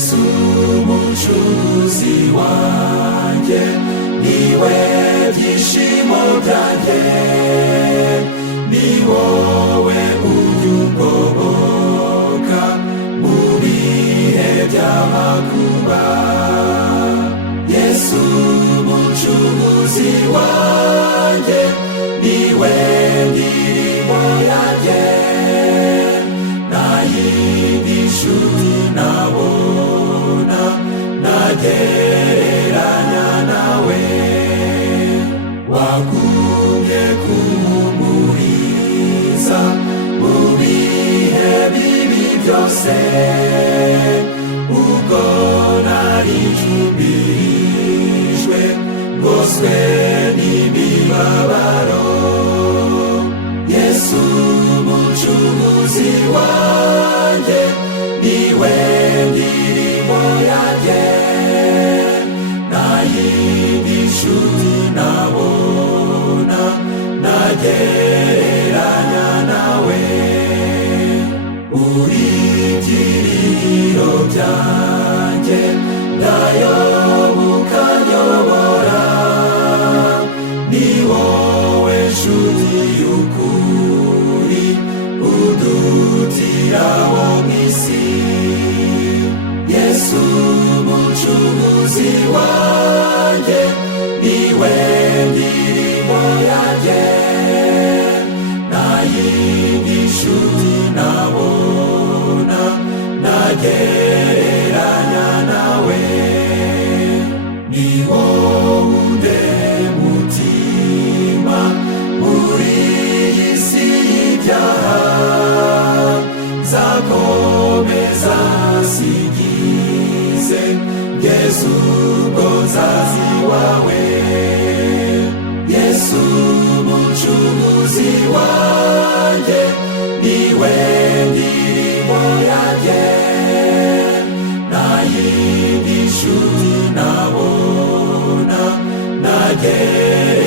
Yesu mucunguzi wanjye, niwe byishimo byanjye, ni wowe ujya ungoboka mu bihe by'amakuba. Yesu mucunguzi wanjye, niwe ndirimbo yanjye, nta yindi nshuti nabona nagereranya nawe. Wagumye kumpumuriza mu bihe bibi byose, ubwo nari ncumbirijwe ngoswe n'imibabaro. Yesu mucunguzi wanjye, niwe ndirimbo yanjye, nta yindi nshuti nabona nagereranya nawe. Uri ibyiringiro byanjye, ndayoboka nyobora, ni wowe nshuti y'ukuri udutiraho mw'isi. Yesu mucunguzi wanjye, niwe ndirimbo yanjye, nta yindi nshuti nabona nagereranya nawe. Ni wowe undemutima muri iyi si y'ibyaha, nzakomeza nsingize ngeze ubwo nzaza iwawe. Yesu mucunguzi wanjye, niwe ndirimbo yanjye, nta yindi nshuti nabona nagereranya